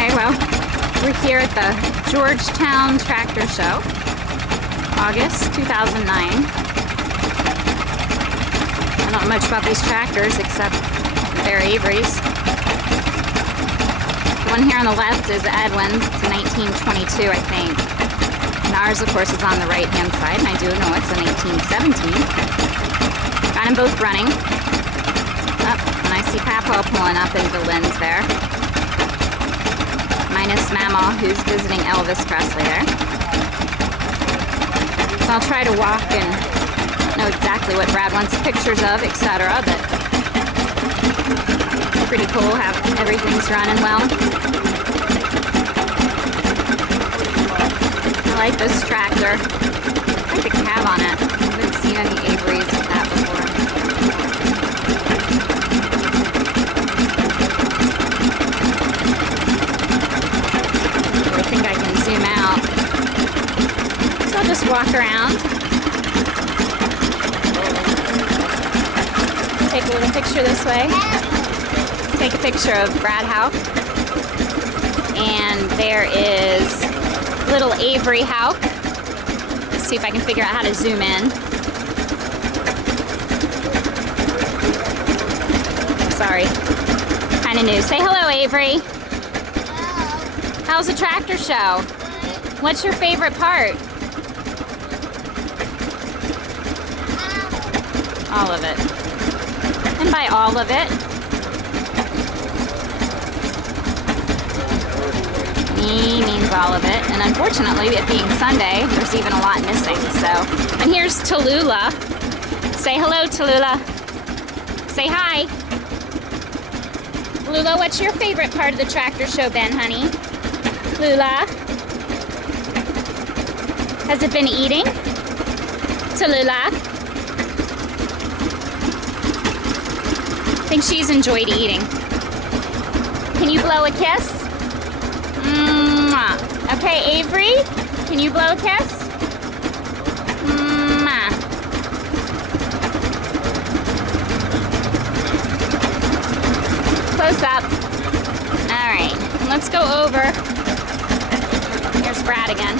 Okay, well, we're here at the Georgetown Tractor Show, August 2009. I don't know much about these tractors except they're Avery's. The one here on the left is Edwin's. It's a 1922, I think. And ours, of course, is on the right-hand side, and I do know it's a 1917. Got them both running. Oh, and I see Papa pulling up into Lynn's there. Minus Mama, who's visiting Elvis Presley there. So I'll try to walk and know exactly what Brad wants pictures of, etc. But pretty cool how everything's running well. I like this tractor. I like the cab on it. I haven't seen any Avery's with that before. I think I can zoom out. So I'll just walk around. Take a little picture this way. Take a picture of Brad Houck. And there is little Avery Houck. Let's see if I can figure out how to zoom in. Sorry. Kind of new. Say hello, Avery. How's the tractor show? What's your favorite part? All of it. And by all of it, me means all of it. And unfortunately, it being Sunday, there's even a lot missing. So, and here's Tallulah. Say hello, Tallulah. Say hi. Tallulah, what's your favorite part of the tractor show, Ben, honey? Tallulah? Has it been eating? Tallulah? I think she's enjoyed eating. Can you blow a kiss? Mwah. Okay, Avery, can you blow a kiss? Mwah. Close up. All right, let's go over. Here's Brad again.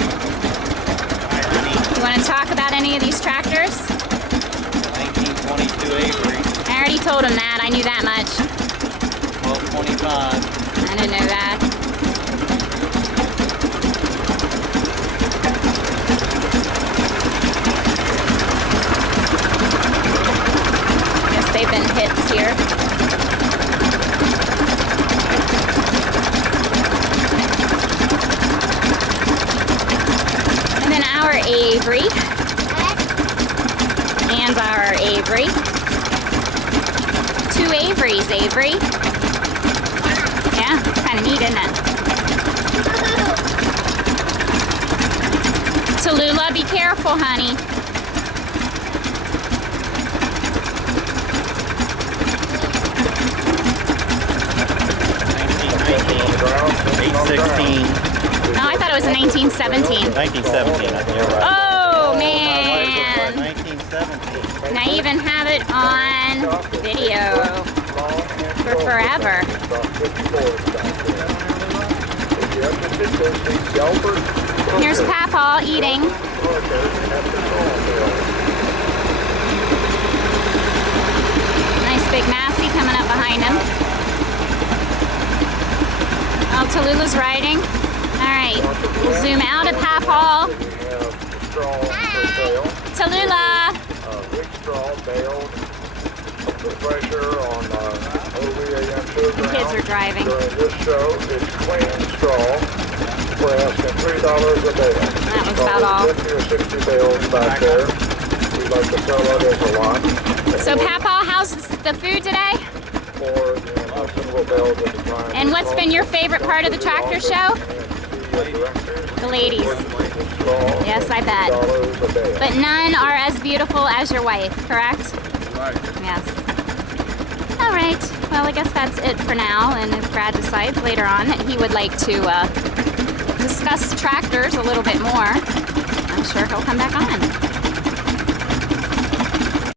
You want to talk about any of these tractors? 1922 Avery. I already told him that. I knew that much. 1225. I didn't know that. Guess they've been hits here. And then our Avery. And our Avery. Two Averys, Avery. Yeah, kind of neat, isn't it? Tallulah, be careful, honey. No, I thought it was a 1917. 1917, I think you're right. Oh, man. 1917. And I even have it on video for forever. Here's Papa eating. Nice big Massey coming up behind him. Oh, Tallulah's riding. All right, we'll zoom out at Papa. Tallulah. Big straw baled. The pressure on OVAM sugar. Kids are driving. During this show, it's clean straw. We're asking $3 a bale. That was about all. 50 or 60 bales back there. We'd like to sell it as a lot. So, Papa, how's the food today? For the single bales at the time. And what's been your favorite part of the tractor show? The ladies. Yes, I bet. But none are as beautiful as your wife, correct? Right. Yes. All right. Well, I guess that's it for now. And if Brad decides later on that he would like to discuss tractors a little bit more, I'm sure he'll come back on.